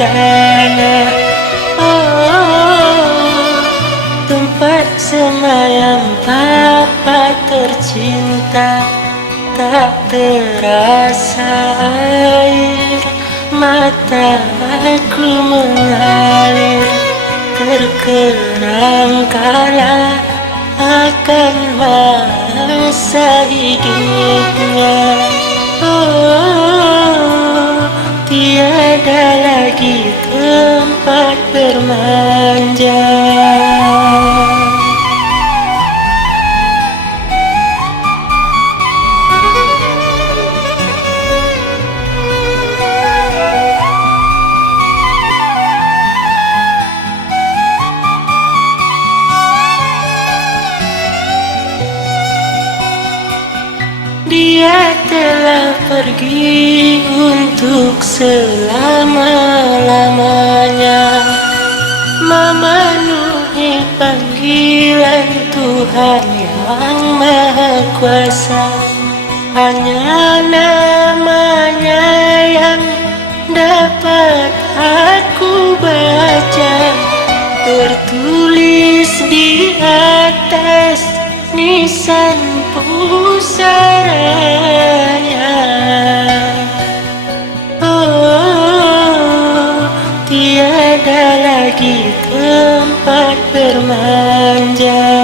tanah. Oh, tempat semayam Papa tercinta, tak terasa air mata aku mengalir, terkenang kala akan masa hidupnya. Oh, tiada lagi tempat bermanja. Dia telah pergi untuk selama-lamanya, memenuhi panggilan Tuhan yang Maha Kuasa. Hanya namanya yang dapat aku baca, tertulis di atas nisan pusaranya. Oh, tiada lagi tempat bermanja.